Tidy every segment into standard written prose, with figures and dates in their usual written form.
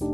This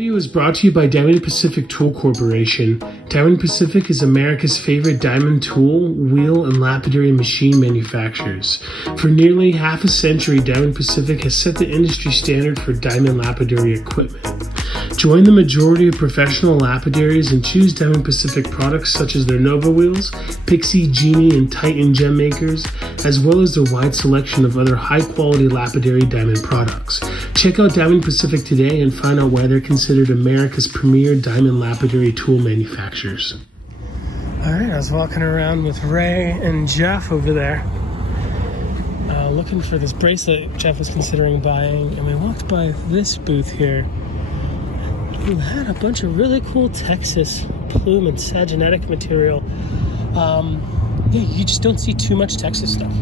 video is brought to you by Diamond Pacific Tool Corporation. Diamond Pacific is America's favorite diamond tool, wheel, and lapidary machine manufacturers. For nearly half a century, Diamond Pacific has set the industry standard for diamond lapidary equipment. Join the majority of professional lapidaries and choose Diamond Pacific products such as their Nova wheels, Pixie, Genie, and Titan gem makers, as well as their wide selection of other high-quality lapidary diamond products. Check out Diamond Pacific today and find out why they're considered America's premier diamond lapidary tool manufacturers. Alright, I was walking around with Ray and Jeff over there, looking for this bracelet Jeff was considering buying, and we walked by this booth here who had a bunch of really cool Texas plume and saginetic material. Yeah, you just don't see too much Texas stuff.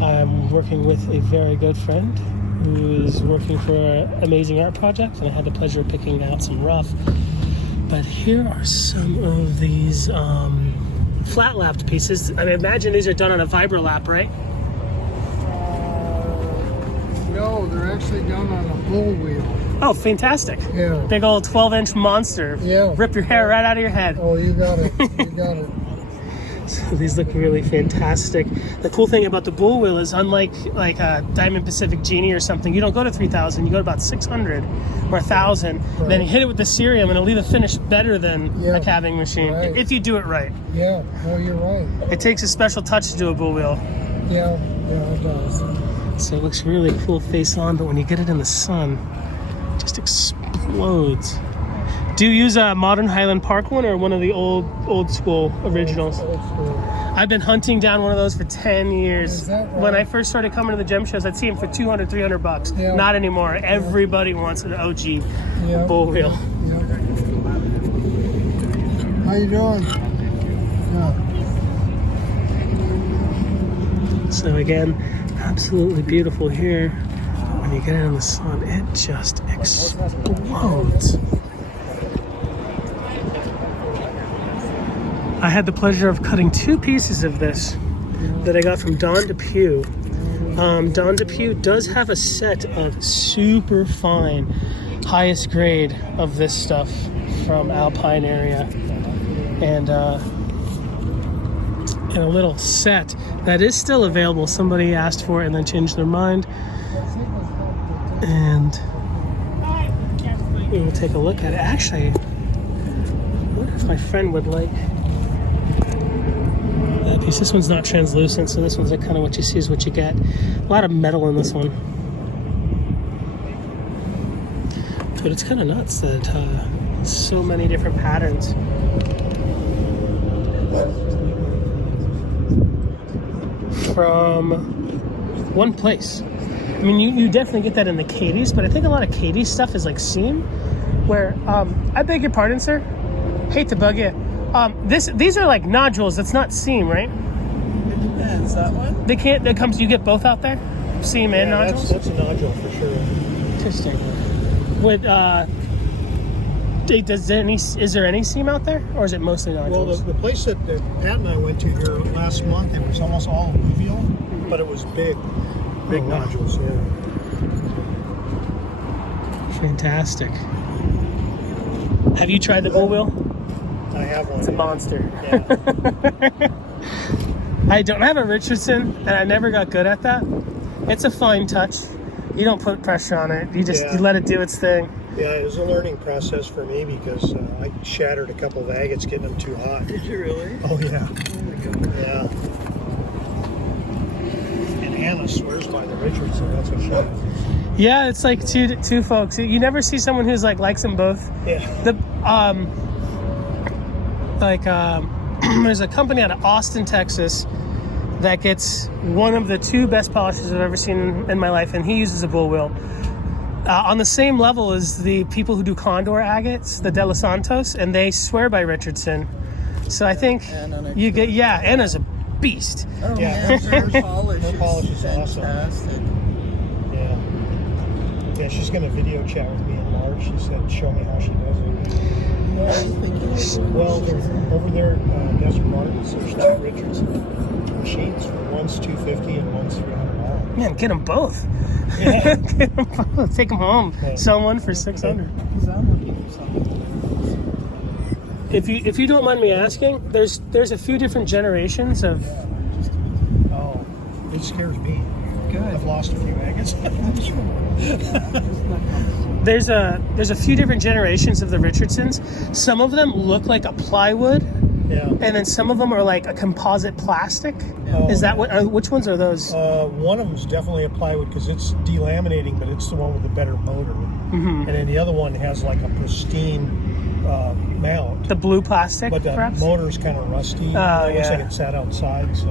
I'm working with a very good friend who is working for an amazing art project, and I had the pleasure of picking out some rough. But here are some of these flat lapped pieces. I imagine these are done on a vibro-lap, right? No, they're actually done on a bull wheel. Oh, fantastic. Yeah. Big old 12-inch monster. Yeah. Rip your hair right out of your head. Oh, you got it. You got it. So these look really fantastic. The cool thing about the bull wheel is, unlike like a Diamond Pacific Genie or something, you don't go to 3,000, you go to about 600 or 1,000. Right. Then you hit it with the cerium and it'll leave a finish better than a cabbing machine, if you do it right. Yeah, no, you're right. It takes a special touch to do a bull wheel. Yeah, it does. So it looks really cool face on, but when you get it in the sun, it just explodes. Do you use a modern Highland Park one or one of the old school originals? Old school. I've been hunting down one of those for 10 years. Is that right? When I first started coming to the gem shows, I'd see them for 200, 300 bucks. Yeah. Not anymore. Everybody wants an OG bull wheel. Yeah. How you doing? Yeah. So again, absolutely beautiful here. When you get it in the sun, it just explodes. I had the pleasure of cutting 2 pieces of this that I got from Don DePew. Don DePew does have a set of super fine, highest grade of this stuff from Alpine area. And in a little set that is still available. Somebody asked for it and then changed their mind. And we will take a look at it. Actually, I wonder if my friend would like that piece. This one's not translucent, so this one's like kind of what you see is what you get. A lot of metal in this one. But it's kind of nuts that so many different patterns. From one place. I mean, you definitely get that in the Cadies, but I think a lot of Cadies stuff is like seam, where, I beg your pardon, sir. Hate to bug you. These are like nodules. That's not seam, right? It depends. That one? You get both out there? Seam and nodules? That's a nodule for sure. Interesting. Would Is there any seam out there, or is it mostly nodules? Well, the place that Pat and I went to here last month, it was almost all alluvial, but it was big nodules. Yeah. Fantastic. Have you tried the bull wheel? I have one. It's a monster. Yeah. I don't have a Richardson, and I never got good at that. It's a fine touch. You don't put pressure on it. You just you let it do its thing. Yeah, it was a learning process for me because I shattered a couple of agates getting them too hot. Did you really? Oh, yeah. Oh my God. Yeah. And Anna swears by the Richardson. That's what she does. Yeah, it's like two folks. You never see someone who's like likes them both. Yeah. There's a company out of Austin, Texas, that gets one of the 2 best polishes I've ever seen in my life, and he uses a bull wheel. On the same level as the people who do Condor agates, the De Los Santos, and they swear by Richardson. So I think you get, Anna's a beast. Oh, Yeah, man, her her polish is fantastic. awesome. Yeah, she's going to video chat with me in March. She said, show me how she does it. What are you thinking? Well, over there at Desert Gardens, there's 2 Richardson machines. One's $250 and one's $300. Man, get them both. Yeah. Get 'em both. Take them home. Yeah. Sell one for $600. Because I'm looking for something. If you don't mind me asking, there's a few different generations of. Oh, it scares me. Good. I've lost a few agates. There's a few different generations of the Richardsons. Some of them look like a plywood, Yeah. and then some of them are like a composite plastic. Oh. Is that which ones are those? One of them's definitely a plywood because it's delaminating, but it's the one with the better motor. Mm-hmm. And then the other one has like a pristine mount. The blue plastic, But the perhaps? motor's kind of rusty. Oh, It looks yeah. like it sat outside. So,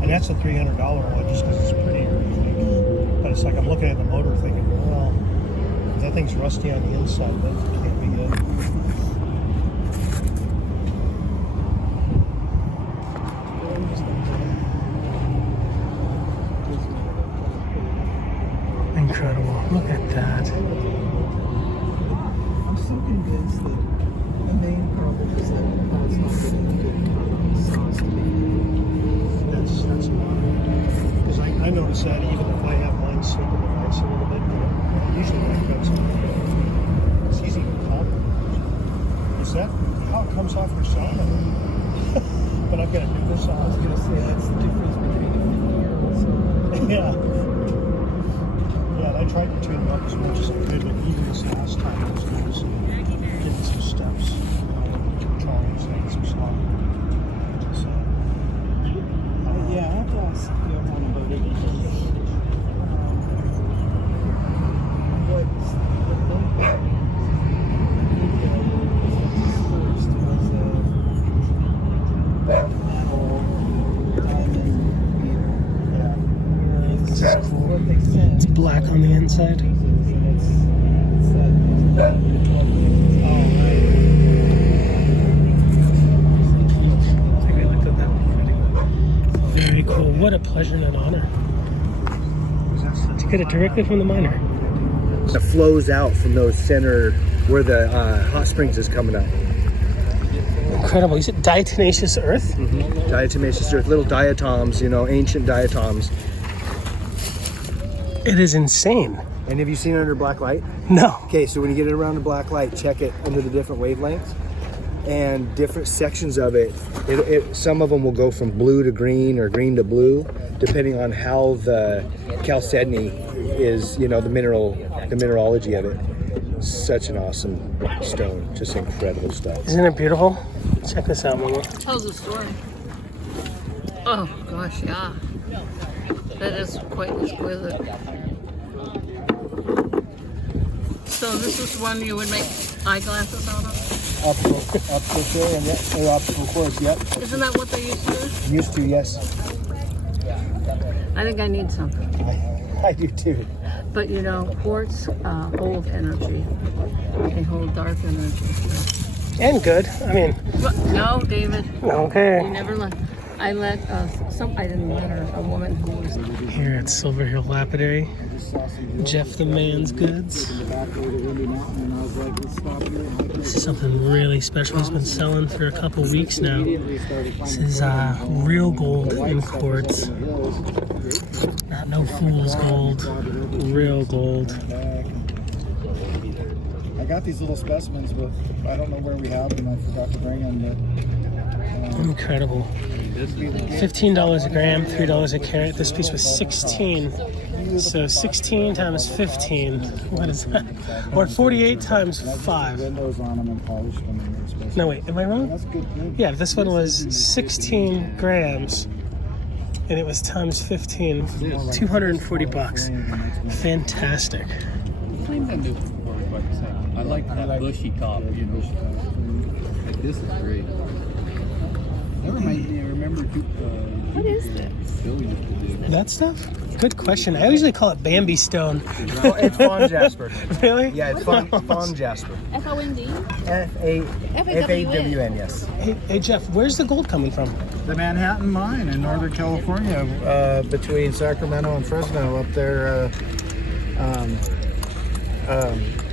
and that's a $300 one just because it's prettier. I think. But it's like I'm looking at the motor thinking, well, if that thing's rusty on the inside, that can't be good. Incredible. Look at that. I'm so convinced that the main problem is that Pat's not getting a good cut on the sauce to me. That's because I notice that even if I have mine slip in the ice a little bit, usually when I cut something, it's easy to calm. Is that how it comes off your saw? But I've got a newer I was saw. going to say that's the difference between a 50-year-old saw. Yeah. Yeah, and I tried to tune them up as much as I could, but even this last time I was getting some steps. Charlie's getting some stuff. So, Yeah, I have to ask Johan about it. What they said. It's black on the inside. I think I looked at that one already. Very cool. What a pleasure and an honor to get it directly from the miner. It flows out from those center where the hot springs is coming up. Incredible. You said Dacious Earth? Diatomaceous earth, little diatoms, ancient diatoms. It is insane. And have you seen it under black light? No. Okay, so when you get it around the black light, check it under the different wavelengths and different sections of it. Some of them will go from blue to green or green to blue, depending on how the chalcedony is, the mineralogy of it. Such an awesome stone, just incredible stuff. Isn't it beautiful? Check this out, Mama. Tells a story. Oh gosh, yeah. That is quite exquisite. So this is one you would make eyeglasses out of? Optical filling, yeah, or optical quartz, yep. Isn't that what they used to do? Used to, yes. I think I need some. I do too. But quartz holds energy. It can hold dark energy. And good. I mean, No, David. You okay. never learn. I met I didn't met her, a woman who was Here at Silverhill Lapidary, Jeff the Man's Goods. This is something really special. He's been selling for a couple weeks now. This is real gold in quartz. Not no fool's gold, real gold. I got these little specimens, but I don't know where we have them. I forgot to bring them. But, Incredible. $15 a gram, $3 a carat. This piece was 16. So 16 times 15. What is that? Or 48 times 5. windows on them and polished them. And they're specimens. No, wait, am I wrong? That's good. Yeah, this one was 16 grams. And it was times 15. 240 bucks. Fantastic. I like that bushy top, you know. Like, this is great. That reminds me, I remember What is this? Bill used to do. That stuff? Good question. I usually call it Bambi stone. Oh, it's fawn jasper. Really? Yeah, it's fawn jasper. F-O-N-D? F-A-W-N, yes. Hey, Jeff, where's the gold coming from? The Manhattan mine in Northern California. Between Sacramento and Fresno up there.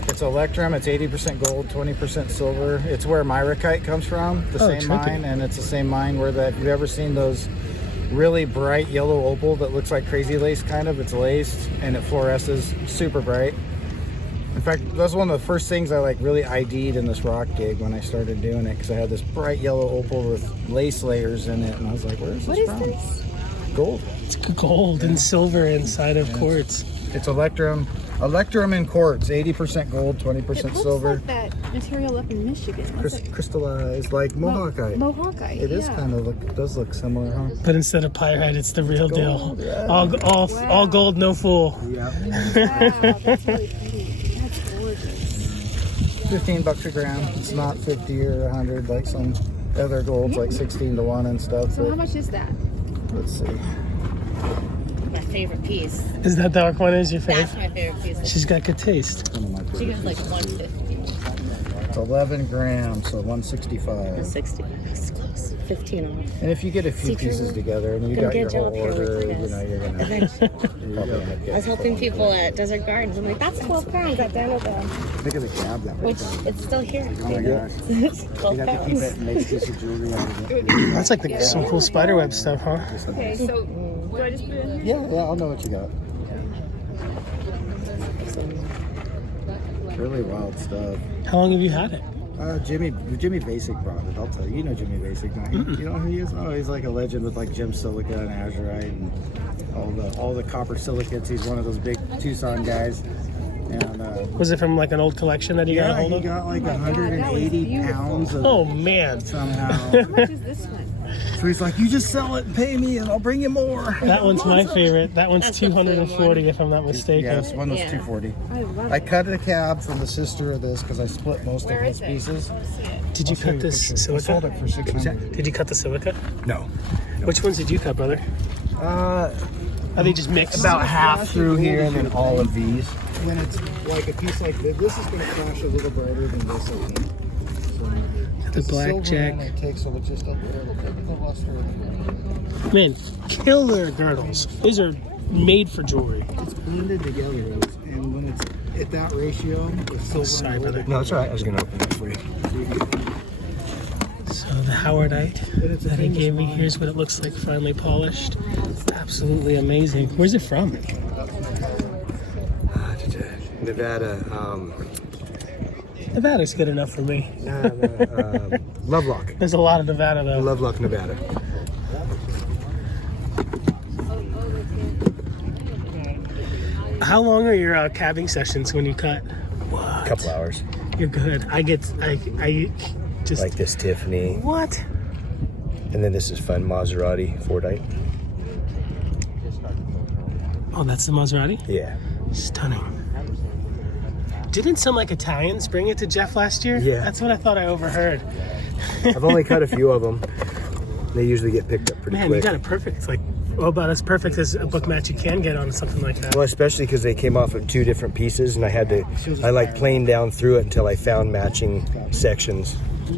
It's electrum. It's 80% gold, 20% silver. It's where Myricite comes from, the same tricky. mine, and it's the same mine where that. You've ever seen those really bright yellow opal that looks like crazy lace kind of? It's laced and it fluoresces super bright. In fact, that's one of the first things I like really ID'd in this rock dig when I started doing it, because I had this bright yellow opal with lace layers in it, and I was like, "Where is this from?" This? Gold. It's gold and silver inside of quartz. It's electrum and quartz. 80% gold, 20% silver. Like that material up in Michigan. What's it? Crystallized like Mohawkite. Mohawkite. It is kind of does look similar, huh? But instead of pyrite, it's the real deal. yeah. All gold, no fool. Yeah. Wow, that's really pretty. That's gorgeous. $15 a gram. It's not 50 or 100 like some other golds, like 16 to 1 and stuff. So But how much is that? let's see. My favorite piece. Is that dark one is your That's favorite? my favorite piece. She's got good taste. She goes like 150. It's 11 grams, so 165. 60. It's close. 15 off. And if you get a few See, pieces Drew, together and you gonna got your get you whole up here order, with you this. know, you're gonna. Eventually. probably not I get was helping people at Desert Gardens. I'm like, that's 12 pounds at Daniel Dome. Look at the cab. That Which, it's still here. Oh my gosh. It's You 12 have to keep pounds. it and make a piece of jewelry out of it. That's like some cool spiderweb stuff, huh? Okay, so do I just put it in here? Yeah, I'll know what you got. Really wild stuff. How long have you had it? Jimmy Basic brought it. I'll tell you. You know Jimmy Basic, don't you? You know who he is? Oh, he's like a legend with like gem silica and azurite and all the copper silicates. He's one of those big Tucson guys. And Was it from like an old collection that you got a yeah, hold he of? got like God, that was 180 beautiful. pounds of Oh man, somehow. How much is this one? So he's like, you just sell it and pay me, and I'll bring you more. that one's my favorite. That one's That's the blue 240 one. if I'm not mistaken. Yeah, this one was Yeah. 240. I love I it. cut a cab from the sister of this because I split most Where of is these it? pieces. Did you cut this I sold silica? it for $600. Did you cut the silica? No. Which ones did you cut, brother? Are they just mixed? About half through here and then all of these. When it's like a piece like this is going to flash a little brighter than this, I think. The It's silver blackjack. and it takes just a little bit of the luster of the Man, killer girdles. These are made for jewelry. It's blended together, and when it's at that ratio, with silver Sorry, and gold, brother. No, it's all right. I was gonna open that for you. So the Howardite it's a that he famous gave me, mine. here's what it looks like finally polished. Absolutely amazing. Where's it from? Nevada, Nevada's good enough for me. Lovelock. There's a lot of Nevada though. Lovelock, Nevada. How long are your cabbing sessions when you cut? A couple hours. You're good. I just Like this Tiffany. what? And then this is fun Maserati Fordite. Oh, that's the Maserati? Yeah. Stunning. Didn't some like Italians bring it to Jeff last year? Yeah. That's what I thought I overheard. I've only cut a few of them. They usually get picked up pretty Man, quick. you got it perfect. It's like about as perfect as a book match you can get on something like that. Well, especially because they came off of two different pieces, and I like planed down through it until I found matching sections.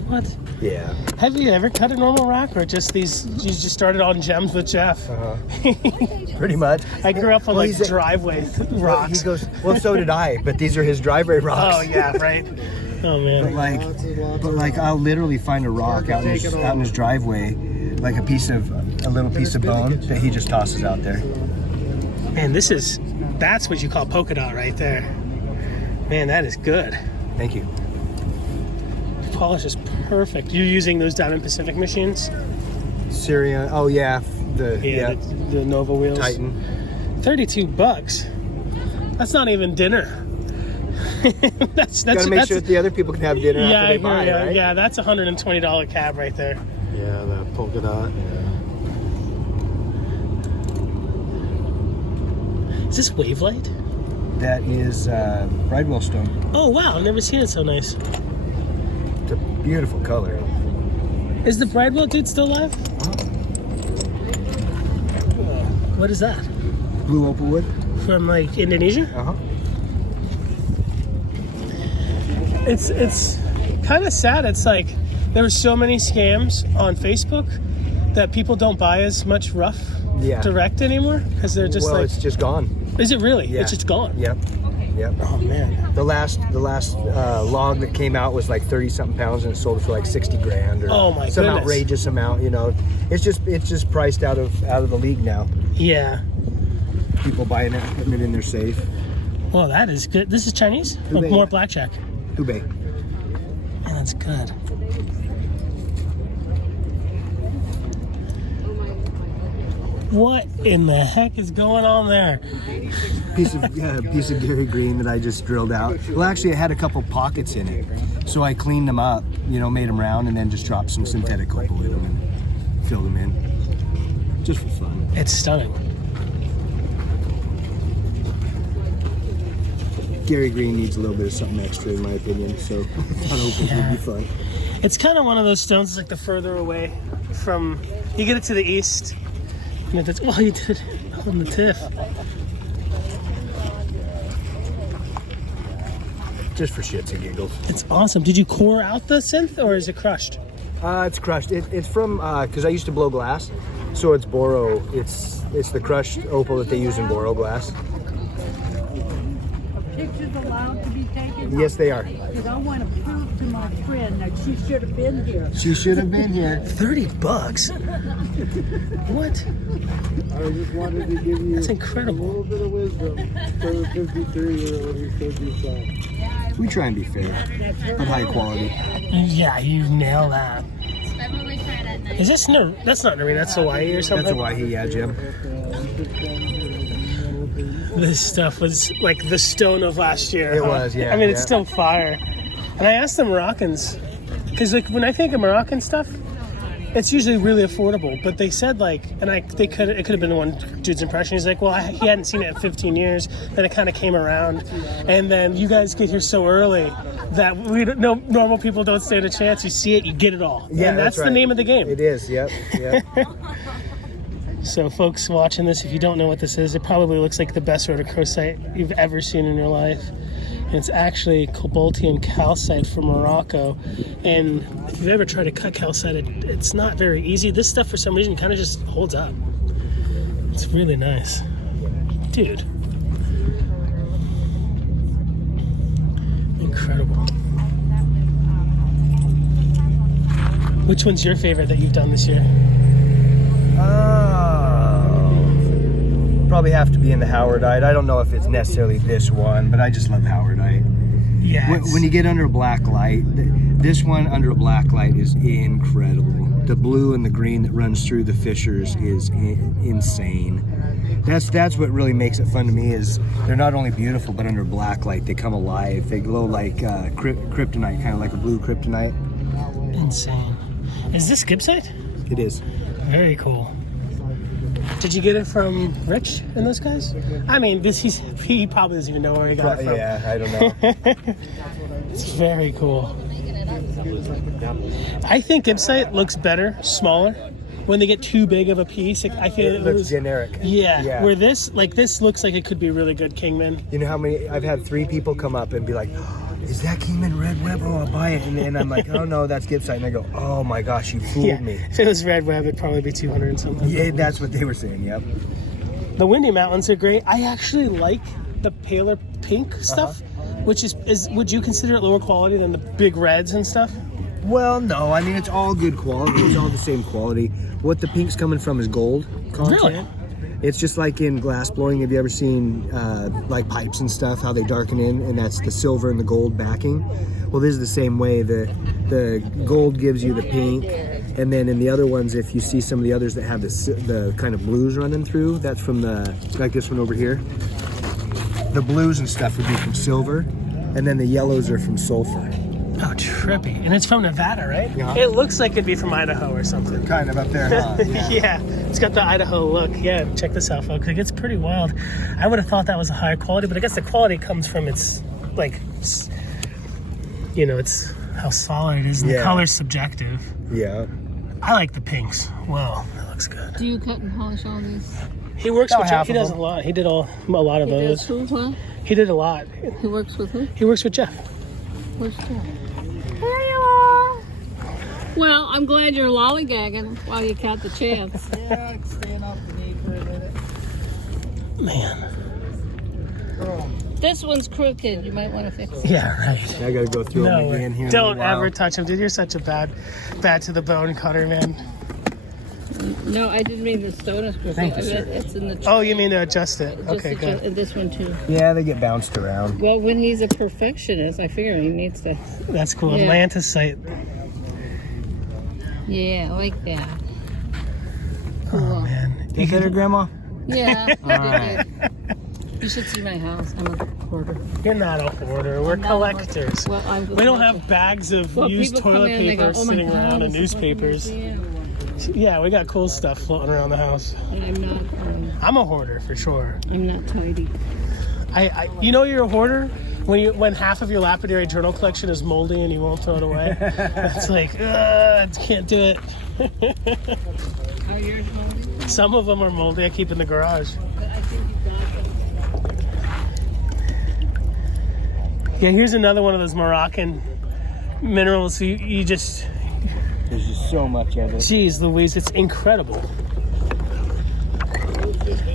What? Yeah. Have you ever cut a normal rock, or just these? You just started on gems with Jeff. Pretty much. I grew up on Well, like he's a- driveway rocks. He goes, well, so did I, but these are his driveway rocks. Oh yeah, right. Oh man. But like, I'll literally find a rock out in his driveway, like a little piece of bone that he just tosses out there. Man, that's what you call polka dot right there. Man, that is good. Thank you. The polish is perfect. You're using those Diamond Pacific machines? Syria. Oh yeah, The Nova wheels. Titan. $32. That's not even dinner. that's Gotta make sure that the other people can have dinner after they buy, yeah, right? yeah, that's a $120 cab right there. Yeah, the polka dot. Is this Wavelight? That is Bridewell stone. Oh wow, I've never seen it so nice. It's a beautiful color. Is the Bridewell dude still alive? What is that? Blue opal wood. From like Indonesia? Uh-huh. It's kind of sad. It's like there were so many scams on Facebook that people don't buy as much rough direct anymore because they're just it's just gone. Is it really? Yeah. It's just gone. Yep. Oh man. The last log that came out was like 30-something pounds, and it sold for like 60 grand or some goodness. outrageous amount. You know, it's just priced out of the league now. Yeah. People buying it, putting it in their safe. Well, that is good. This is Chinese? Oh, Hubei. more blackjack. Hubei. Man, that's good. What in the heck is going on there? Piece of Gary Green that I just drilled out. Well, actually, it had a couple pockets in it, so I cleaned them up. You know, made them round, and then just dropped some synthetic opal in them and filled them in, just for fun. It's stunning. Gary Green needs a little bit of something extra, in my opinion. So I thought opals would be fun. It's kind of one of those stones. It's like the further away from. You get it to the east. And that's, you did it on the tip. Just for shits and giggles. It's awesome. Did you core out the synth, or is it crushed? It's crushed. It's from because I used to blow glass, so it's boro. It's the crushed opal that they use in boro glass. Pictures allowed to be taken? Yes, they are. Because I want to prove to my friend that she should have been here. She should have been here. $30. What? I just wanted to give you That's incredible. a little bit of wisdom for the 53-year-old who stood beside. We try and be fair, but high quality. Yeah, you nail that. Is this no? That's not Noreen. That's Hawaii or something. That's a Wahi, yeah, Jim. This stuff was like the stone of last year. It was, yeah. I mean, it's yeah. still fire. And I asked the Moroccans, because like when I think of Moroccan stuff, it's usually really affordable. But they said like, and it could have been one dude's impression. He's like, well, he hadn't seen it in 15 years. Then it kind of came around, and then you guys get here so early that normal people don't stand a chance. You see it, you get it all. Yeah, and that's right. the name of the game. It is. Yep. So folks watching this, if you don't know what this is, it probably looks like the best rhodochrosite you've ever seen in your life. And it's actually cobaltium calcite from Morocco. And if you've ever tried to cut calcite, it's not very easy. This stuff, for some reason, kind of just holds up. It's really nice. Dude. Incredible. Which one's your favorite that you've done this year? Probably have to be in the Howardite. I don't know if it's necessarily this one, but I just love Howardite. Yeah. When you get under a black light, this one under a black light is incredible. The blue and the green that runs through the fissures is insane. That's what really makes it fun to me, is they're not only beautiful, but under black light they come alive. They glow like kryptonite, kind of like a blue kryptonite. Insane. Is this gibbsite? It is. Very cool. Did you get it from Rich and those guys? I mean, he probably doesn't even know where he got it from. Yeah, I don't know. It's very cool. I think gibbsite looks better, smaller. When they get too big of a piece, I feel It looks generic. Yeah. Where this looks like it could be really good Kingman. You know how many? I've had 3 people come up and be like, is that Kingman red web? Oh, I'll buy it. And I'm like, oh no, that's Gibbsite. And I go, oh my gosh, you fooled me. If it was red web, it'd probably be 200 and something. Yeah, that's what they were saying. Yep. The Windy Mountains are great. I actually like the paler pink stuff, which is would you consider it lower quality than the big reds and stuff? Well, no. I mean, it's all good quality. It's all the same quality. What the pink's coming from is gold content. Really? It's just like in glass blowing. Have you ever seen like pipes and stuff, how they darken in, and that's the silver and the gold backing? Well, this is the same way. The gold gives you the pink, and then in the other ones, if you see some of the others that have the kind of blues running through, that's from like this one over here. The blues and stuff would be from silver, and then the yellows are from sulfur. Oh, trippy. And it's from Nevada, right? Yeah. It looks like it'd be from Idaho or something. Kind of up there, huh? Yeah, it's got the Idaho look. Yeah, check this out, folks. Like, it's pretty wild. I would have thought that was a higher quality, but I guess the quality comes from its, like, it's how solid it is. And the color's subjective. Yeah. I like the pinks. Wow, that looks good. Do you cut and polish all these? He works with Jeff. He does a lot. He did a lot of those. Does who, what? He did a lot. He works with who? He works with Jeff. Where's Jeff? There you are. Well, I'm glad you're lollygagging while you got the chance. Yeah, staying off the knee for a minute. Man. This one's crooked. You might want to fix it. Yeah, right. I gotta go through them again here. Don't ever touch him, dude. You're such a bad to the bone cutter, man. No, I didn't mean the stone is crooked. Thank you, sir. It's in the Oh, you mean to adjust it? Okay, good. And this one too. Yeah, they get bounced around. Well, when he's a perfectionist, I figure he needs to. That's cool. Yeah. Atlantisite. Yeah, I like that. Cool. Oh, man. You get her, Grandma? Yeah. Alright. You should see my house. I'm a hoarder. You're not a hoarder. We're collectors. Well, We don't have bags of used people come toilet in and they go, paper "Oh my sitting God, around and this is like a newspapers. museum." Yeah, we got cool stuff floating around the house. And I'm a hoarder for sure. I'm not tidy. You know you're a hoarder when half of your lapidary journal collection is moldy and you won't throw it away. It's like, I can't do it. Are yours moldy? Some of them are moldy. I keep in the garage. But I think you got them. Yeah, here's another one of those Moroccan minerals. You just, There's just so much of it. geez Louise, it's incredible.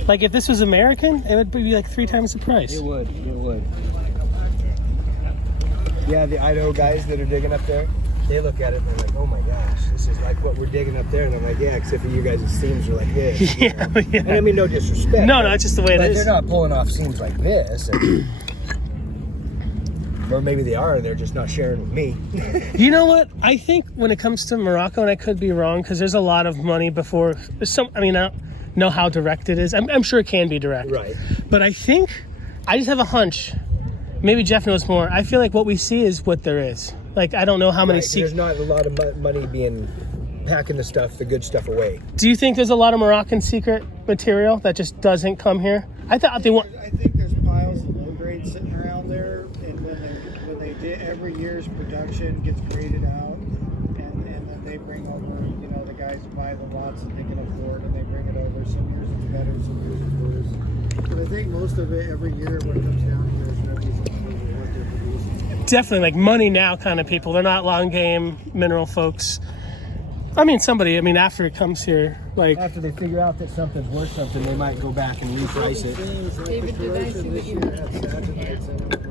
Like if this was American, it would be like 3 times the price. It would. Yeah, the Idaho guys that are digging up there, they look at it and they're like, oh my gosh, this is like what we're digging up there. And I'm like, yeah, except for you guys, the seams are like this. Yeah, yeah. And I mean, no disrespect. No, it's just the way it but is. they're not pulling off seams like this. Or maybe they are, and they're just not sharing with me. You know what? I think when it comes to Morocco, and I could be wrong, because there's a lot of money before. I don't know how direct it is. I'm sure it can be direct. Right. But I think, I just have a hunch. Maybe Jeff knows more. I feel like what we see is what there is. Like, I don't know how many There's not a lot of money being packing the good stuff away. Do you think there's a lot of Moroccan secret material that just doesn't come here? I thought they want. I think there's piles of low grade sitting around there, and when they did every year's production gets graded out, and then they bring over, the guys who buy the lots that they can afford, and they bring it over. Some years it's better, some years it's worse. But I think most of it every year, when it comes down here, is what they're producing. Definitely like money now kind of people. They're not long game mineral folks. After it comes here, like After they figure out that something's worth something, they might go back and reprice it. David, did I see what you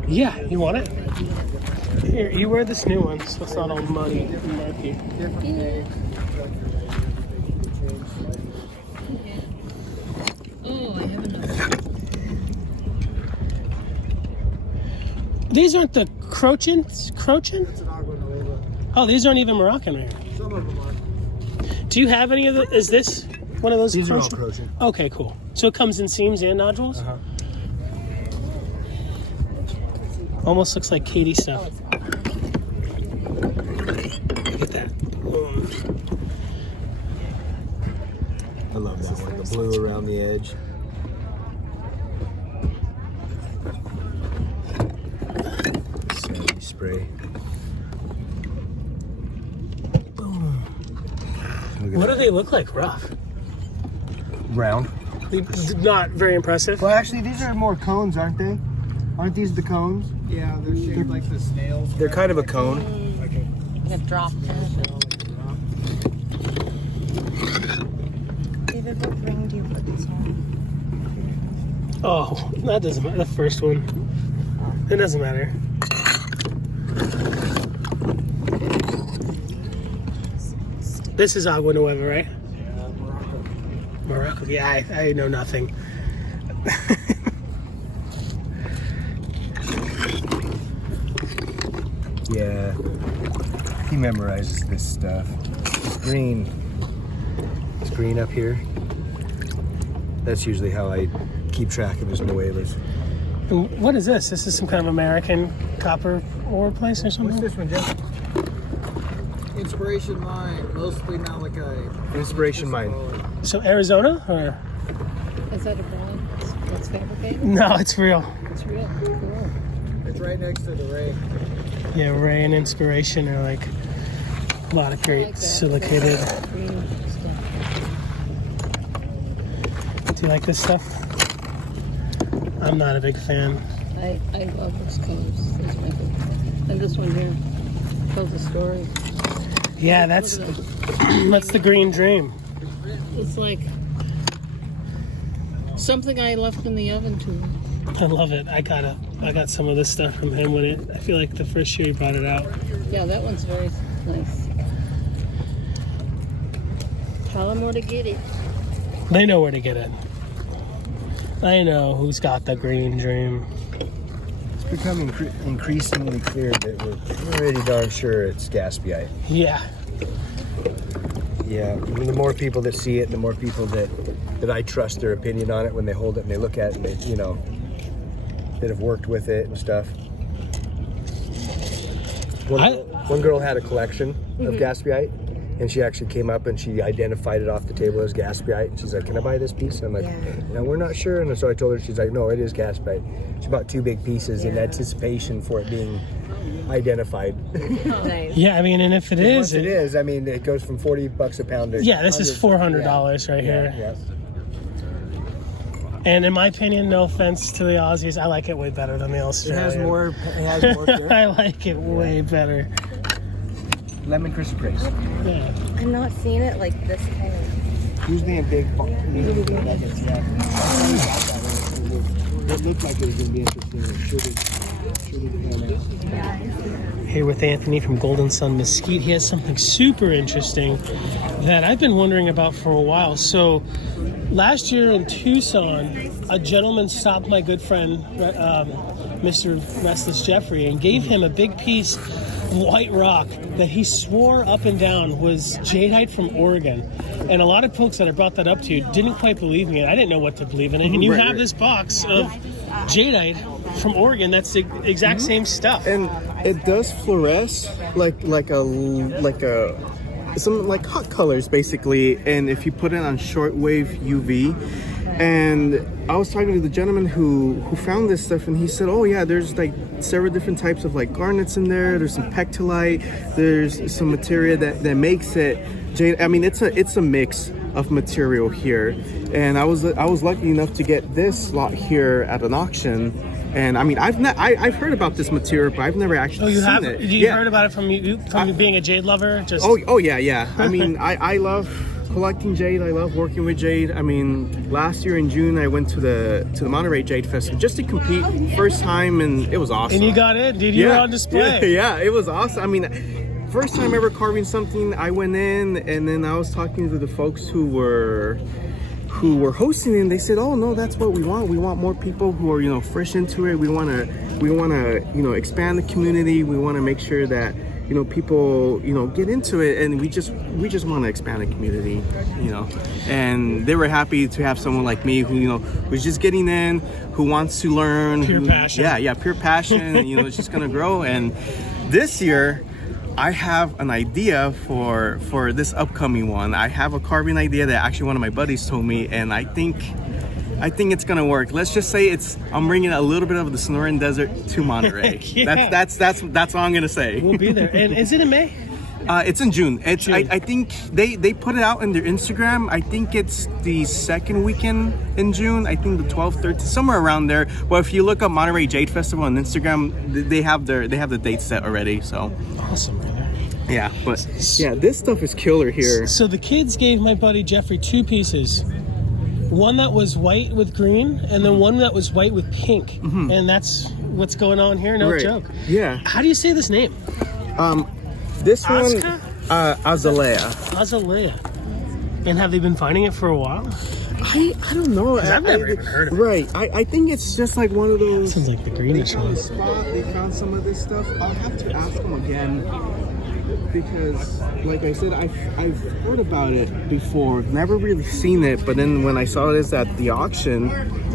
yeah, you want it? Here, you wear this new one, so it's not all muddy and murky. Oh, I have enough. These aren't the Crochins? It's an agua nueva. Oh, these aren't even Moroccan right here. Some of them are. Do you have any of the? Is this one of those? These are all Crochin? Crochin. Okay, cool. So it comes in seams and nodules? Uh-huh. Almost looks like Katie stuff. Look at that. I love that one. The blue around the edge. Sandy spray. What do they look like? Rough. Round. Not very impressive. Well, actually, these are more cones, aren't they? Aren't these the cones? Yeah, they're shaped like the snails. They're kind of a cone. It dropped. David, what ring do you put this on? Oh, that doesn't matter. The first one. It doesn't matter. This is Agua Nueva, right? Morocco. Yeah, I know nothing. Yeah. He memorizes this stuff. It's green. It's green up here. That's usually how I keep track of his nuevas. And what is this? This is some kind of American copper ore place or something? What's this one, Jeff? Inspiration mine, mostly malachite. Inspiration mine. So Arizona, or? Is that a brand? It's fabricated? No, it's real. It's real. Cool. It's right next to the ray. Yeah, Ray and Inspiration are like a lot of great silicated. Green stuff. Do you like this stuff? I'm not a big fan. I love those colors. That's my favorite. And this one here tells a story. Yeah, that's the green dream. It's like something I left in the oven too. I love it. I got some of this stuff from him I feel like the first year he brought it out. Yeah, that one's very nice. Tell them where to get it. They know where to get it. I know who's got the green dream. It's becoming increasingly clear that we're pretty darn sure it's gaspiite. Yeah. Yeah, I mean, the more people that see it, the more people that I trust their opinion on it when they hold it and they look at it and they, that have worked with it and stuff. One girl had a collection of gaspiite, and she actually came up and she identified it off the table as gaspiite. And she's like, "Can I buy this piece?" And I'm like, "No, we're not sure." And so I told her, she's like, "No, it is gaspiite." She bought 2 big pieces in anticipation for it being identified. Nice. Yeah, I mean, and if it is, Once it is, I mean, it goes from $40 a pound to yeah, this is $400 right here. Yeah. And in my opinion, no offense to the Aussies, I like it way better than the It Australian. has more here. I like it way better. Lemon Crystal Grace. Yeah. I'm not seeing it like this kind of. Usually in big nuggets, yeah. It looked like it was going to be interesting. It should have Here with Anthony from Golden Sun Mesquite. He has something super interesting that I've been wondering about for a while. So last year in Tucson, a gentleman stopped my good friend, Mr. Restless Jeffrey, and gave him a big piece of white rock that he swore up and down was Jadeite from Oregon. And a lot of folks that I brought that up to didn't quite believe me, and I didn't know what to believe in it. And you have this box of Jadeite from Oregon that's the exact same stuff. And it does fluoresce like some like hot colors basically, and if you put it on shortwave UV. And I was talking to the gentleman who found this stuff, and he said, "Oh yeah, there's like several different types of like garnets in there. There's some pectolite. There's some material that makes it jade. I mean, it's a mix of material here." And I was lucky enough to get this lot here at an auction. And I mean, I've heard about this material, but I've never actually seen it. You heard about it from you being a jade lover? Oh yeah. I mean, I love collecting jade. I love working with jade. I mean, last year in June, I went to the Monterey Jade Festival just to compete, first time, and it was awesome. And you got it, dude. You were on display. Yeah, it was awesome. I mean, first time ever carving something. I went in, and then I was talking to the folks who were hosting it, and they said, "Oh no, that's what we want. We want more people who are fresh into it. We want to expand the community. We want to make sure that people get into it, and we just want to expand the community, And they were happy to have someone like me who who's just getting in, who wants to learn, pure passion. Yeah, pure passion. It's just gonna grow. And this year, I have an idea for this upcoming one. I have a carving idea that actually one of my buddies told me, and I think it's gonna work. Let's just say I'm bringing a little bit of the Sonoran Desert to Monterey. Yeah. That's all I'm gonna say. We'll be there. And is it in May? It's in June. It's June. I think they put it out in their Instagram. I think it's the second weekend in June. I think the 12th, 13th, somewhere around there. Well, if you look up Monterey Jade Festival on Instagram, they have the dates set already. So Awesome, brother. yeah, but yeah, this stuff is killer here. So the kids gave my buddy Jeffrey 2 pieces. One that was white with green, and then one that was white with pink. And that's what's going on here. No Right. joke. Yeah. How do you say this name? This Azka? one, Azalea. Azalea. And have they been finding it for a while? I don't know. I've never even heard of it. Right. I think it's just like one of those. Sounds like the greenish They found a one. spot. They found some of this stuff. I'll have to ask them again because, like I said, I've heard about it before. Never really seen it. But then when I saw this at the auction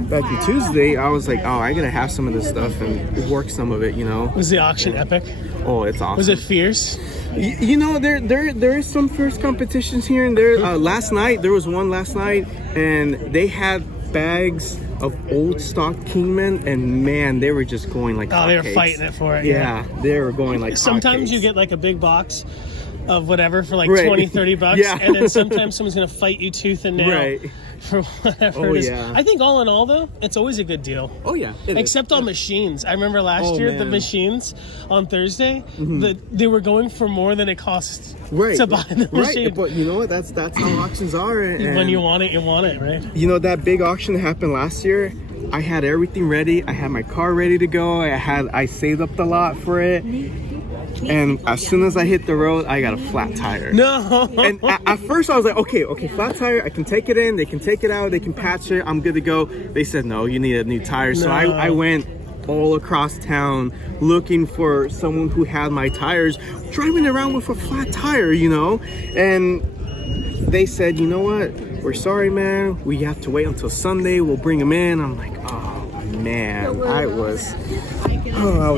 back in Tuesday, I was like, oh, I gotta have some of this stuff and work some of it. You know. Was the auction epic? Oh, it's awesome. Was it fierce? You know, there is some first competitions here and there. Last night, there was one last night, and they had bags of old stock Kingman, and man, they were just going like Oh, they were hotcakes. fighting it for it. Yeah, they were going like Sometimes hotcakes. you get like a big box of whatever for like Right. 20, 30 bucks. Yeah. And then sometimes someone's going to fight you tooth and nail Right. for whatever Oh, it is. yeah. I think all in all, though, it's always a good deal. Oh yeah, it is. Except on machines. I remember last Oh, year, the man. machines on Thursday, they were going for more than it cost right. to buy the machine. Right, but you know what? That's how auctions are. And, When you want it, right? you know, that big auction that happened last year, I had everything ready. I had my car ready to go. I saved up the lot for it. And as soon as I hit the road, I got a flat tire. No. And at first I was like, okay, flat tire. I can take it in. They can take it out. They can patch it. I'm good to go. They said, no, you need a new tire. So No. I went all across town looking for someone who had my tires, driving around with a flat tire, you know? And they said, you know what? We're sorry, man. We have to wait until Sunday. We'll bring them in. I'm like, oh, man. I was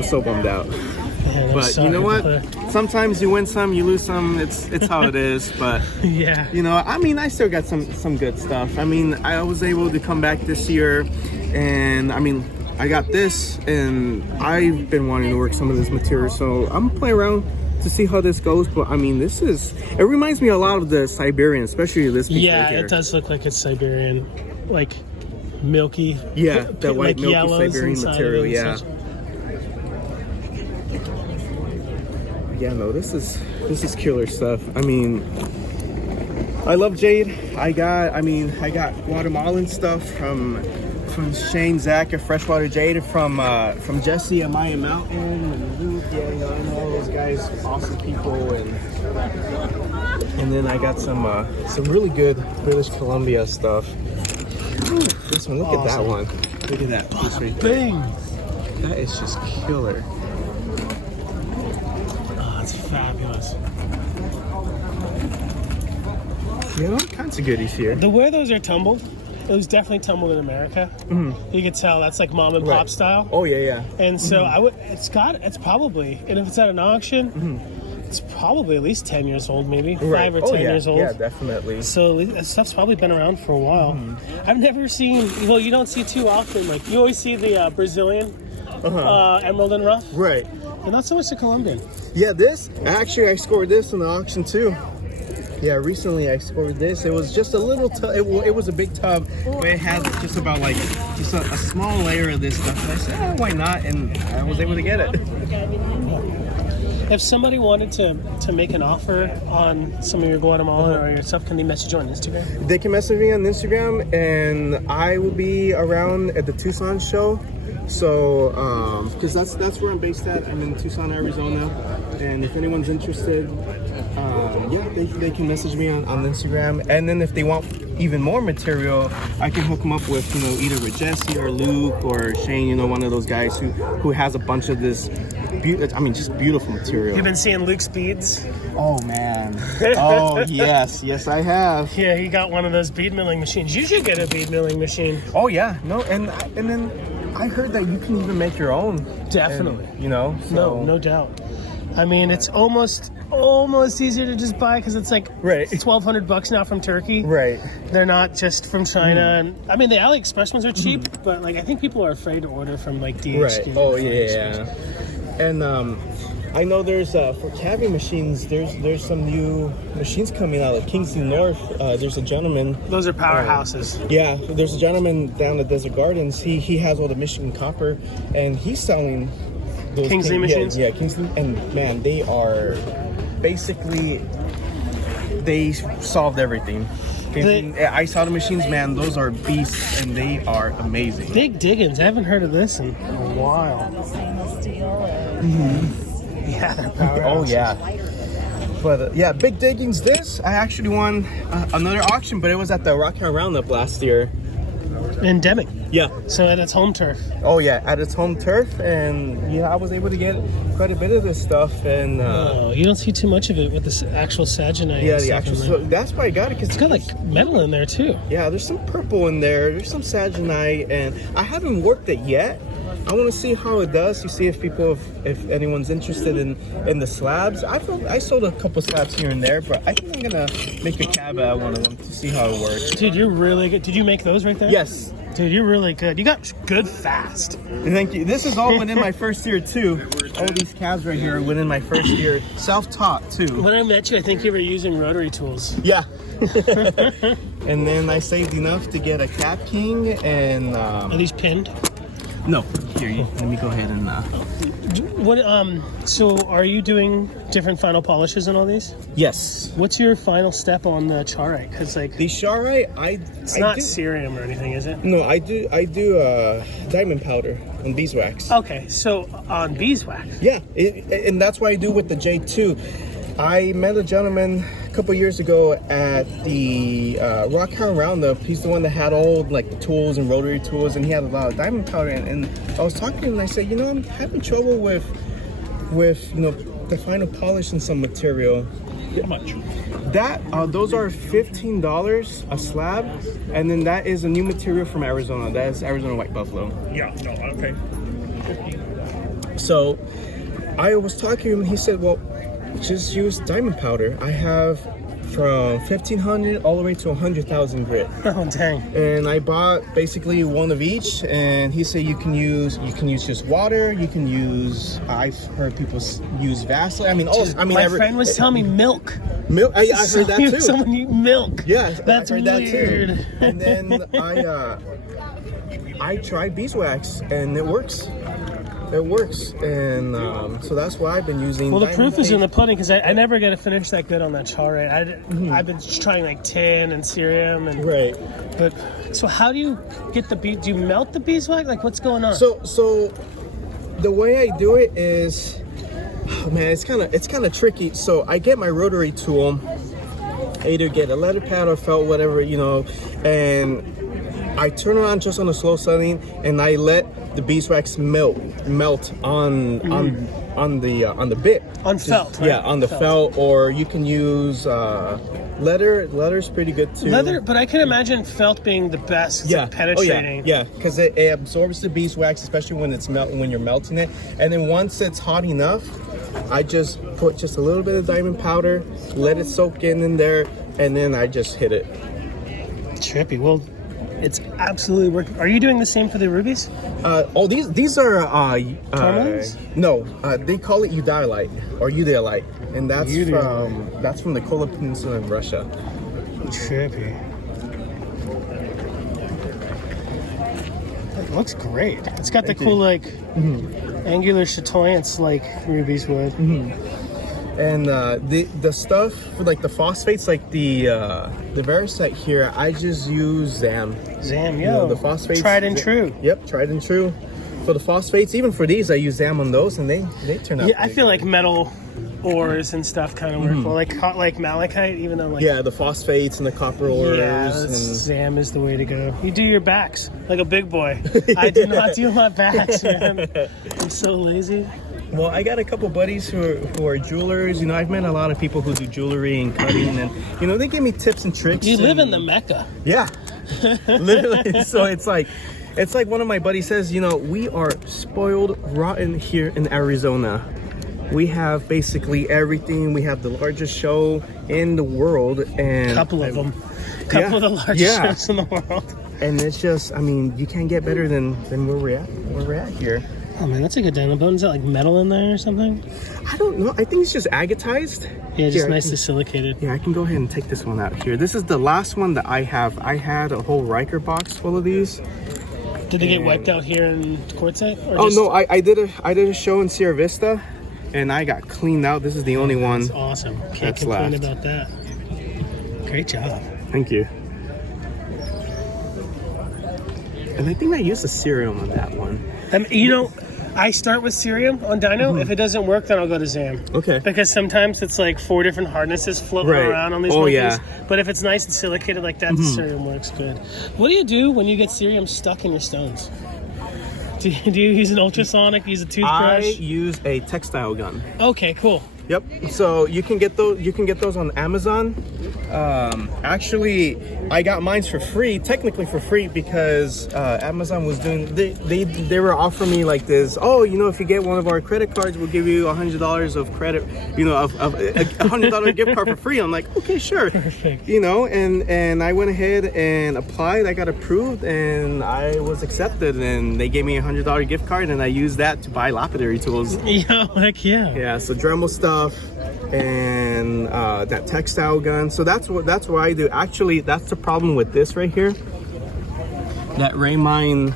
so bummed out. Man, I'm But sorry, you know what? but- Sometimes you win some, you lose some. It's how it is. But Yeah. you know, I mean, I still got some good stuff. I mean, I was able to come back this year, and I mean, I got this, and I've been wanting to work some of this material. So I'm playing around to see how this goes. But I mean, it reminds me a lot of the Siberian, especially this piece Yeah, right here. it does look like it's Siberian, like milky. Yeah, that like white milky yellows Siberian inside of material. it and Yeah. such. Yeah, no, this is killer stuff. I mean, I love Jade. I got Guatemalan stuff from Shane, Zach at Freshwater Jade, from Jesse at Maya Mountain, and Luke. Yeah, you know, I know all those guys, awesome people, and then I got some really good British Columbia stuff. Ooh, this one, look at that one. Look at that piece right there. Bing! That is just killer. Oh, it's fabulous. You know, all kinds of goodies here. The way those are tumbled, it was definitely tumbled in America. You could tell that's like mom and pop Right. style. Oh yeah. And so it's probably, and if it's at an auction, it's probably at least 10 years old, maybe 5 or 10 years old. Yeah, definitely. So that stuff's probably been around for a while. I've never seen, well, you don't see too often, like you always see the Brazilian emerald and rough, Right. but not so much the Colombian. Yeah, I scored this in the auction too. Yeah, recently I scored this. It was just a little tub. It was a big tub, but it had just about like just a small layer of this stuff. And I said, why not? And I was able to get it. If somebody wanted to make an offer on some of your Guatemalan or your stuff, can they message you on Instagram? They can message me on Instagram, and I will be around at the Tucson show. So, because that's where I'm based at. I'm in Tucson, Arizona, and if anyone's interested, they can message me on Instagram. And then if they want even more material, I can hook them up with either with Jesse or Luke or Shane. One of those guys who has a bunch of this. Just beautiful material. You've been seeing Luke's beads? Oh man! Oh yes, I have. Yeah, he got one of those bead milling machines. You should get a bead milling machine. Oh yeah, no, and then I heard that you can even make your own. Definitely. And, so. No doubt. I mean, it's almost easier to just buy because it's like Right. $1,200 now from Turkey. Right. They're not just from China, and I mean the AliExpress ones are cheap, but like I think people are afraid to order from like DHD. Right. Oh yeah. And I know there's for calving machines. There's some new machines coming out. Like Kingsley North. There's a gentleman. Those are powerhouses. Yeah, there's a gentleman down at Desert Gardens. He has all the Michigan copper, and he's selling those Kingsley machines. Yeah, Kingsley, and man, they are basically they solved everything. I saw the machines, man. Those are beasts, and they are amazing. Big Diggins. I haven't heard of this in a while. Yeah, they're powerhouses. Oh yeah. But yeah, Big Diggins. This I actually won another auction, but it was at the Rock Town Roundup last year. In Deming. Yeah. So at its home turf. Oh yeah, at its home turf, and yeah, I was able to get quite a bit of this stuff. And you don't see too much of it with this actual saginite. yeah, the actual. So that's why I got it, because it's got like metal in there too. Yeah, there's some purple in there. There's some saginite, and I haven't worked it yet. I want to see how it does. To see if people, if anyone's interested in the slabs. I sold a couple slabs here and there, but I think I'm gonna make a cab out of one of them to see how it works. Dude, you're really good. Did you make those right there? Yes. Dude, you're really good. You got good fast. Thank you. This is all within my first year too. All these cabs right here are within my first year. Self-taught too. When I met you, I think you were using rotary tools. Yeah. And then I saved enough to get a Cap King and. Are these pinned? No. Here, let me go ahead and. What? So, are you doing different final polishes on all these? Yes. What's your final step on the charite? Because like the charite, it's not cerium or anything, is it? No, I do diamond powder on beeswax. Okay, so on beeswax. Yeah, and that's what I do with the Jade too. I met a gentleman a couple years ago at the Rock Town Roundup. He's the one that had all like the tools and rotary tools, and he had a lot of diamond powder. And I was talking to him, and I said, I'm having trouble with the final polish in some material. How much? That those are $15 a slab, and then that is a new material from Arizona. That is Arizona White Buffalo. Yeah. No. Okay. So I was talking to him, and he said, well, just use diamond powder. I have from 1,500 all the way to 100,000 grit. Oh dang! And I bought basically one of each. And he said you can use just water. You can use. I've heard people use Vaseline. My friend was telling me milk. Milk. I heard that too. Someone eat milk. Yeah, that's I heard weird. That too. And then I tried beeswax, and it works. It works, and so that's why I've been using. Well, the proof is in the pudding, because I never get to finish that good on that charite. I've been just trying like tin and cerium and right. But so how do you get the do you melt the beeswax? Like what's going on? So the way I do it is, oh man, it's kind of tricky. So I get my rotary tool, I either get a leather pad or felt, whatever, and I turn it on just on a slow setting, and I let the beeswax melt on the bit. On felt, right? Yeah, on the felt, or you can use leather. Leather's pretty good too. Leather, but I can imagine felt being the best. It's like penetrating. Oh, yeah, because it absorbs the beeswax, especially when when you're melting it. And then once it's hot enough, I just put just a little bit of diamond powder, let it soak in there, and then I just hit it. Trippy. Well, it's absolutely working. Are you doing the same for the rubies? These are tourmalines? No, they call it Jadeite or Jadeite, and that's from the Kola Peninsula in Russia. Trippy. It looks great. It's got the cool angular chatoyance like rubies would. And the stuff for like the phosphates, like the Verisite here, I just use Zam. The phosphates. Tried and true. Yep, tried and true. For the phosphates, even for these, I use Zam on those, and they turn out. Yeah, I feel like metal ores and stuff kind of work well, like malachite, even though the phosphates and the copper ores. Yeah, Zam is the way to go. You do your backs like a big boy. I do not do my backs, man. I'm so lazy. Well, I got a couple buddies who are jewelers. I've met a lot of people who do jewelry and cutting, and they give me tips and tricks. You live in the Mecca. Yeah, literally. So it's like one of my buddies says, we are spoiled rotten here in Arizona. We have basically everything. We have the largest show in the world, and couple of them. Couple of the largest shows in the world. And it's just, you can't get better than where we're at here. Oh man, that's a good dino bone. Is that like metal in there or something? I don't know. I think it's just agatized. Yeah, just Here, nicely silicated. Yeah, I can go ahead and take this one out here. This is the last one that I have. I had a whole Riker box full of these. Did they get wiped out here in Quartzite? Or Oh just... no, I did a show in Sierra Vista, and I got cleaned out. This is the only one. That's awesome. Can't that's complain left. about that. Great job. Thank you. And I think I used a cerium on that one. You know, I start with cerium on Dino. If it doesn't work, then I'll go to Zam. Okay. Because sometimes it's like 4 different hardnesses floating around on these monkeys. Yeah. But if it's nice and silicated like that, the cerium works good. What do you do when you get cerium stuck in your stones? Do you use an ultrasonic, use a toothbrush? I use a textile gun. Okay, cool. Yep. So you can get those. You can get those on Amazon. Actually, I got mine for free, technically for free, because Amazon was doing. They were offering me like this. Oh, you know, if you get one of our credit cards, we'll give you $100 of credit. You know, of a $100 gift card for free. I'm like, okay, sure. Perfect. You know, and I went ahead and applied. I got approved, and I was accepted. And they gave me a $100 gift card, and I used that to buy lapidary tools. Yeah, heck yeah. Yeah, so Dremel stuff and that textile gun. So that's what I do. Actually, that's the problem with this right here. That Raymine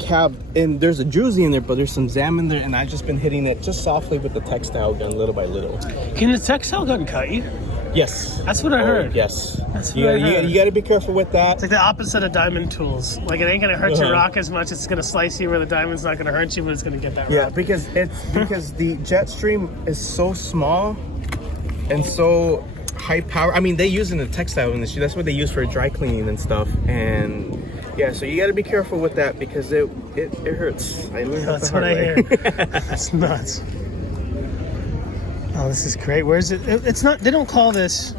cab, and there's a druzy in there, but there's some Zam in there, and I've just been hitting it just softly with the textile gun, little by little. Can the textile gun cut you? Yes. That's what I heard. Yes. That's what I heard. You got to be careful with that. It's like the opposite of diamond tools. Like it ain't gonna hurt your rock as much. It's gonna slice you where the diamond's not gonna hurt you, but it's gonna get that rock. Yeah, because the jet stream is so small and so high power. I mean, they use it in the textile industry. That's what they use for dry cleaning and stuff. And yeah, so you got to be careful with that because it hurts. I learned That's what I hear. That's nuts. Oh, this is great. Where is it? It's not. They don't call this.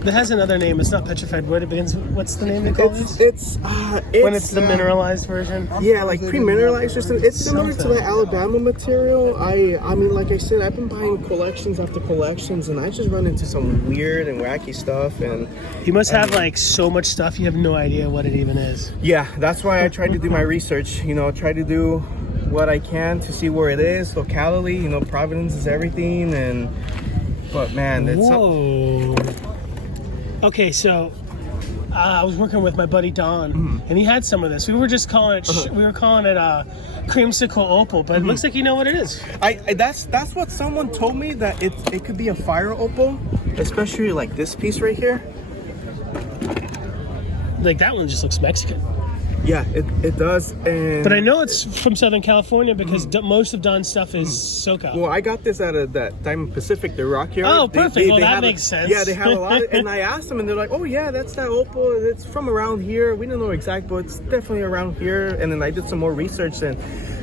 It has another name. It's not petrified wood. It begins. What's the name they call this? It's when it's the mineralized version. Yeah, like pre-mineralized or something. It's similar to the Alabama material. I mean, like I said, I've been buying collections after collections, and I just run into some weird and wacky stuff. And you must have like so much stuff. You have no idea what it even is. Yeah, that's why I try to do my research. You know, try to do what I can to see where it is, locality. You know, provenance is everything. But man, it's whoa. Okay, so I was working with my buddy Don, and he had some of this. We were just calling it. We were calling it creamsicle opal, but it looks like you know what it is. That's what someone told me, that it could be a fire opal, especially like this piece right here. Like that one just looks Mexican. Yeah, it does. And but I know it's from Southern California because most of Don's stuff is SoCal. Well, I got this out of that Diamond Pacific, the rock yard. Oh, perfect. Well, that makes sense. Yeah, they have a lot. And I asked them, and they're like, "Oh yeah, that's that opal. It's from around here. We don't know exact, but it's definitely around here." And then I did some more research, and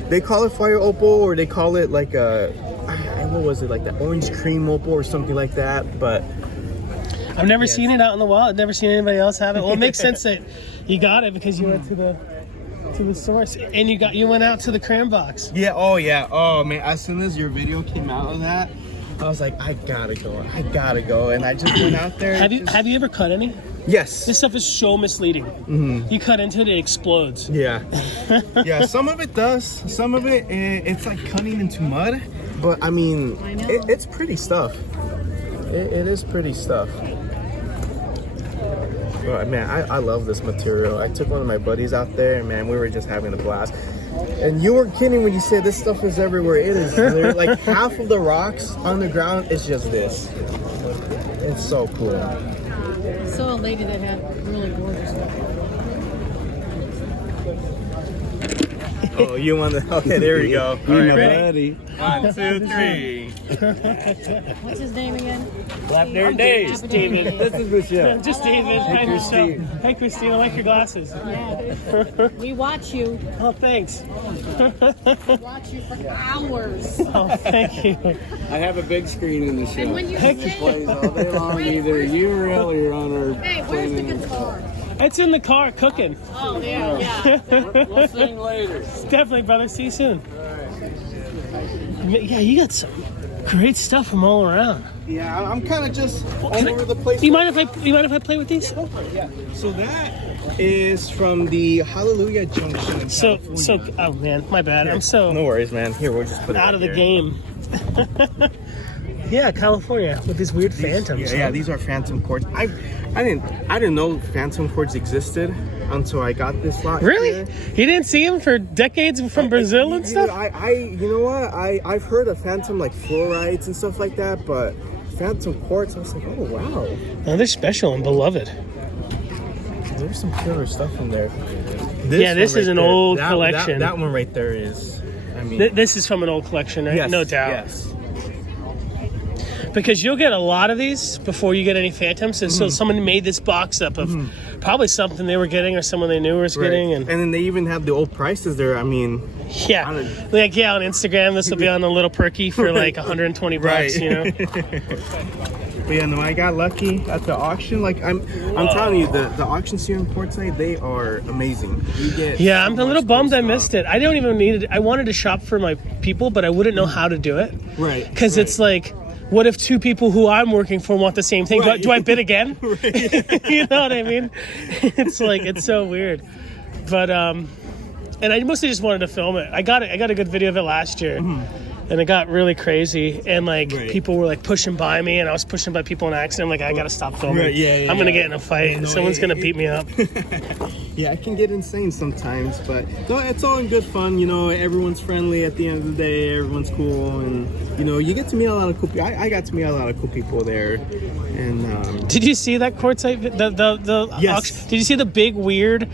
they call it fire opal, or they call it like what was it, like the orange cream opal or something like that. But I've never seen it out in the wild. I've never seen anybody else have it. Well, it makes sense that you got it because you went to the source and you went out to the cram box. Yeah. Oh yeah. Oh man. As soon as your video came out of that, I was like, I gotta go, and I just went out there. Have you ever cut any? Yes. This stuff is so misleading. You cut into it, it explodes. Yeah. Yeah. Some of it does. Some of it, it's like cutting into mud. But I mean, it's pretty stuff. It is pretty stuff. But man, I love this material. I took one of my buddies out there, and man, we were just having a blast. And you weren't kidding when you said this stuff is everywhere. It is. Like half of the rocks on the ground is just this. It's so cool. I saw a lady that had really gorgeous stuff. Oh, you want to? Okay, there we go. All right, ready? 1, 2, 3. What's his name again? Lapidary Days. David. This is Michelle. Just David. Hi, Michelle. Hey, Christine. I like your glasses. Yeah. We watch you. Oh, thanks. We watch you for hours. Oh, thank you. I have a big screen in the show. And when you It plays all day long. Either you or Ellie are on our. Hey, where's the guitar? It's in the car cooking. Oh, yeah. We'll sing later. Definitely, brother. See you soon. Yeah, you got some Great stuff from all around. Yeah, I'm kind of just all Can I- over the place. Do you mind if I play with these? Yeah. So that is from the Hallelujah Junction in California. Oh man, my bad. I'm so No worries, man. Here, we'll just put it out right of the here. game. Yeah, California with these weird phantoms. Yeah, these are phantom quartz. I didn't know phantom quartz existed until I got this lot. Really? here. You didn't see them for decades from Brazil and stuff? You know what? I've heard of phantom like fluorites and stuff like that, but phantom quartz, I was like, oh wow. No, they're special and beloved. There's some killer stuff in there. This is an old That collection. That one right there is, I mean. This is from an old collection, right? Yes, No doubt. Yes. Because you'll get a lot of these before you get any phantoms. And so someone made this box up of probably something they were getting or someone they knew was getting. And then they even have the old prices there. I mean, yeah. On Instagram, this will be on a little perky for like 120 bucks, you know? But yeah, no, I got lucky at the auction. Like I'm telling you, the auctions here in Quartzite, they are amazing. You get I'm a little bummed I missed it. I don't even need it. I wanted to shop for my people, but I wouldn't know how to do it. Right. Because it's like, what if two people who I'm working for want the same thing? Right. Do I bid again? Right. You know what I mean? It's like, it's so weird. But, and I mostly just wanted to film it. I got a good video of it last year. And it got really crazy, and like people were like pushing by me, and I was pushing by people in accident. I'm like, I gotta stop filming. Right, I'm gonna get in a fight. No, Someone's gonna beat me up. Yeah, it can get insane sometimes, but no, it's all in good fun. You know, everyone's friendly at the end of the day. Everyone's cool, and you know, you get to meet a lot of cool people. I got to meet a lot of cool people there. And did you see that Quartzite? The yes. auction? Did you see the big weird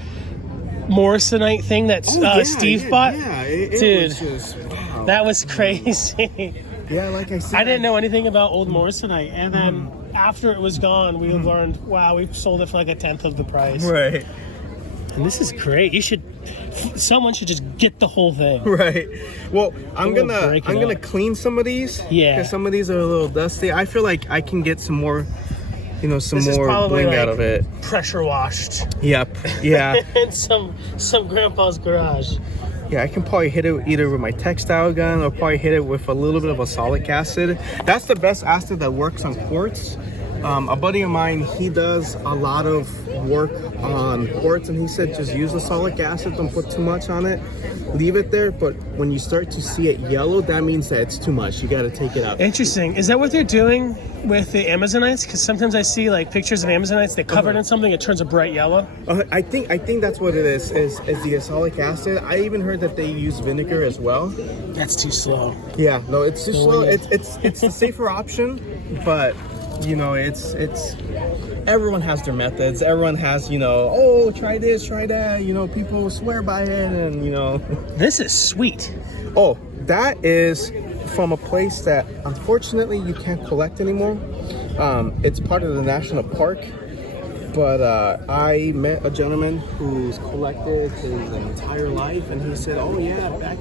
Morrisonite thing that Steve bought? Yeah, it dude. was just, wow. That was crazy. Yeah, like I said, I didn't know anything about old Morrisonite, and then after it was gone, we learned, wow, we sold it for like 1/10 of the price. Right. And this is great. Someone should just get the whole thing. Right. Well, I'm gonna clean some of these. Yeah. Because some of these are a little dusty. I feel like I can get some more, some this more is probably bling like out of it. Pressure washed. Yep. Yeah. In some grandpa's garage. Yeah, I can probably hit it either with my textile gun or probably hit it with a little bit of oxalic acid. That's the best acid that works on quartz. A buddy of mine, he does a lot of work on quartz, and he said just use oxalic acid, don't put too much on it, leave it there, but when you start to see it yellow, that means that it's too much. You got to take it out. Interesting. Is that what they're doing with the Amazonites? Because sometimes I see like pictures of Amazonites, they cover it in something, it turns a bright yellow. I think that's what it is the oxalic acid. I even heard that they use vinegar as well. That's too slow. Yeah, no, it's too slow. It's the safer option, but you know, it's everyone has their methods. Everyone has, oh, try this, try that. People swear by it, and This is sweet. Oh, that is from a place that unfortunately you can't collect anymore. It's part of the national park, but I met a gentleman who's collected his entire life, and he said, oh yeah, back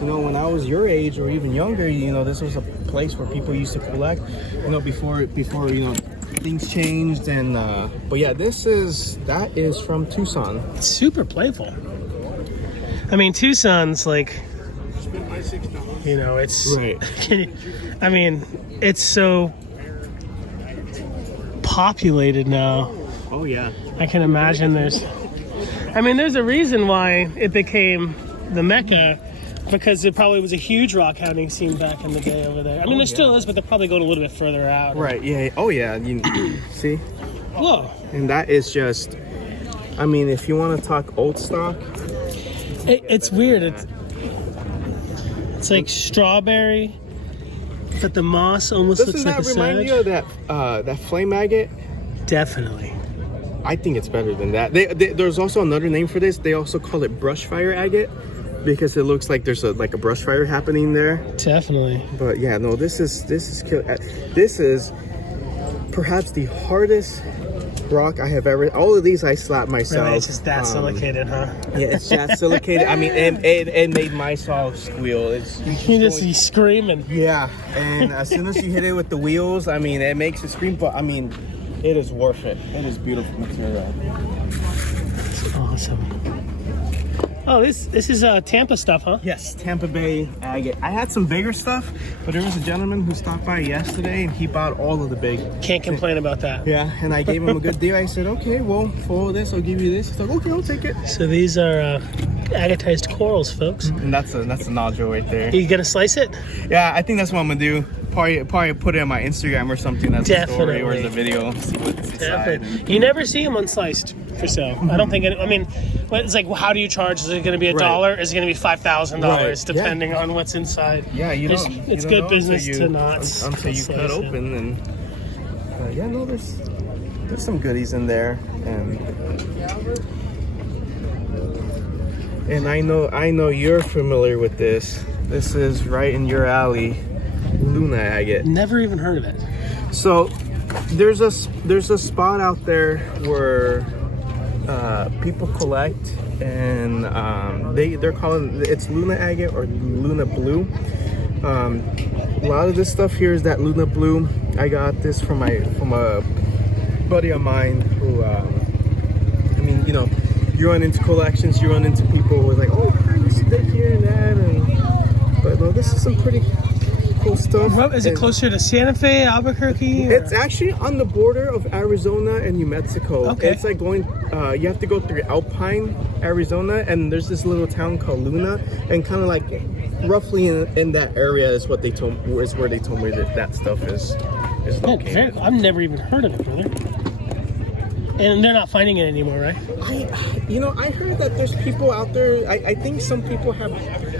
when I was your age or even younger, this was a place where people used to collect, before things changed. And but yeah, that is from Tucson. It's super playful. I mean, Tucson's like, it's right. I mean, it's so populated now. Oh yeah. I can imagine there's a reason why it became the Mecca, because it probably was a huge rock hounding scene back in the day over there. I mean, there still is, but they're probably going a little bit further out. Right, yeah. Oh yeah, see? Whoa. And that is just, if you want to talk old stock. It's weird. It's like strawberry, but the moss almost looks like a Doesn't that remind you of that flame agate? Definitely. I think it's better than that. There's also another name for this. They also call it brush fire agate, because it looks like there's a brush fire happening there. Definitely. But yeah, no, this is this is perhaps the hardest rock I have ever. All of these I slapped myself. Really, it's just that silicated, huh? Yeah, it's that silicated. It made my saw squeal. You screaming. Yeah, and as soon as you hit it with the wheels, it makes it scream. But it is worth it. It is beautiful material. It's awesome. Oh, this is Tampa stuff, huh? Yes, Tampa Bay agate. I had some bigger stuff, but there was a gentleman who stopped by yesterday and he bought all of the big. Can't complain about that. Yeah, and I gave him a good deal. I said, okay, well, for this, I'll give you this. He's like, okay, I'll take it. So these are agatized corals, folks. And that's a nodule right there. You gonna slice it? Yeah, I think that's what I'm gonna do. Probably put it on my Instagram or something. That's a story or as a video. See what's inside. You never see them unsliced for sale. I don't think. I mean, it's like, well, how do you charge? Is it going to be $1? Is it going to be $5,000? Depending on what's inside. Yeah, it's good business to not until you cut open. And yeah, no, there's some goodies in there, and I know you're familiar with this. This is right in your alley. Luna agate. Never even heard of it. So there's a spot out there where people collect, and they're calling it's Luna agate or Luna blue. A lot of this stuff here is that Luna blue. I got this from a buddy of mine who I mean, you know, you run into collections, you run into people who are like, oh, I used to dig here and that, but no, this is some pretty cool stuff. Is it closer to Santa Fe, Albuquerque? It's actually on the border of Arizona and New Mexico. Okay. It's like going, you have to go through Alpine, Arizona, and there's this little town called Luna, and kind of like roughly in that area is what they told me, is where they told me that stuff is located. I've never even heard of it, brother. And they're not finding it anymore, right? I heard that there's people out there. I think some people have.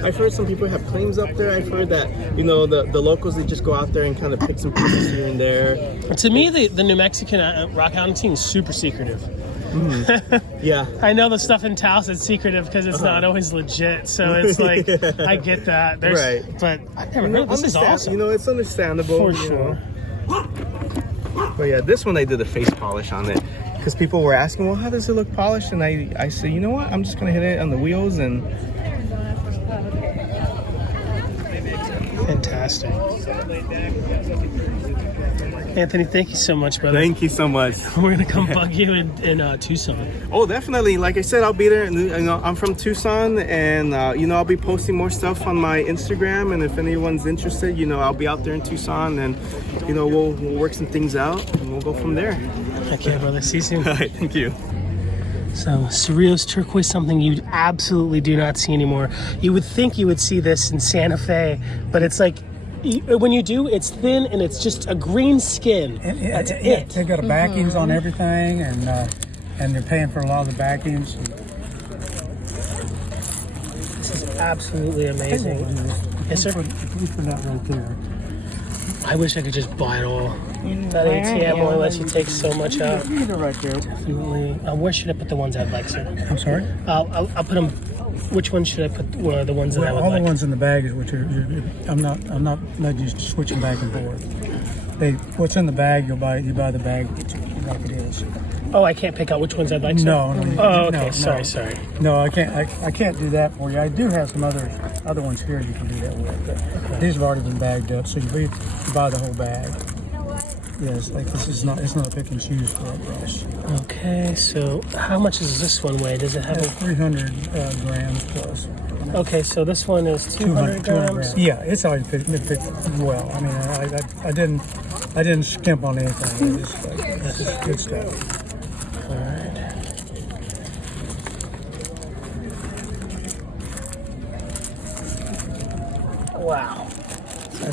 I've heard some people have claims up there. I've heard that the locals, they just go out there and kind of pick some pieces here and there. To me, the New Mexican rock hunting is super secretive. Yeah. I know the stuff in Taos is secretive because it's not always legit. So it's like I get that. Right. But I've never heard. This is awesome. It's understandable. For sure. But yeah, this one I did a face polish on it. Because people were asking, well, how does it look polished? And I said, you know what? I'm just going to hit it on the wheels and... Fantastic. Anthony, thank you so much, brother. Thank you so much. We're going to come bug you in Tucson. Oh, definitely. Like I said, I'll be there. I'm from Tucson, and, I'll be posting more stuff on my Instagram. And if anyone's interested, I'll be out there in Tucson, and, we'll work some things out, and we'll go from there. Okay, brother. See you soon. All right, thank you. So, Cerrillo's turquoise, something you absolutely do not see anymore. You would think you would see this in Santa Fe, but it's like, when you do, it's thin and it's just a green skin. That's it. They've got backings on everything, and they're paying for a lot of the backings. This is absolutely amazing. Yes, sir? We put that right there. I wish I could just buy it all. That ATM only lets you take so much out. Leave it right there. Definitely. Where should I put the ones I'd like, sir? I'm sorry? I'll put them. Which one should I put? The ones that I would all like? The ones in the bag is what I'm not letting you switch them back and forth. What's in the bag, you buy the bag like it is. Oh, I can't pick out which ones I'd like, sir? No. Oh, okay. Sorry. No, I can't. I can't do that for you. I do have some other ones here you can do that with. But these have already been bagged up, so you buy the whole bag. Yes, like this is not. It's not a pick and choose for a brush. Okay, so how much does this one weigh? Does it have 300 grams plus? Okay, so this one is 200 grams. Yeah, it's already picked well. I mean, I didn't skimp on anything. It's just good stuff. All right. Wow.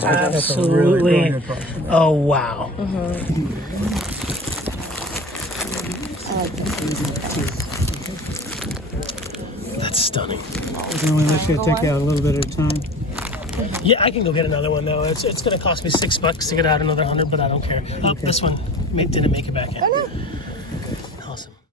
Absolutely. Really good price. Oh, wow. That's stunning. It only lets you take out a little bit at a time. Yeah, I can go get another one though. It's going to cost me $6 to get out another 100, but I don't care. Oh, this one didn't make it back in.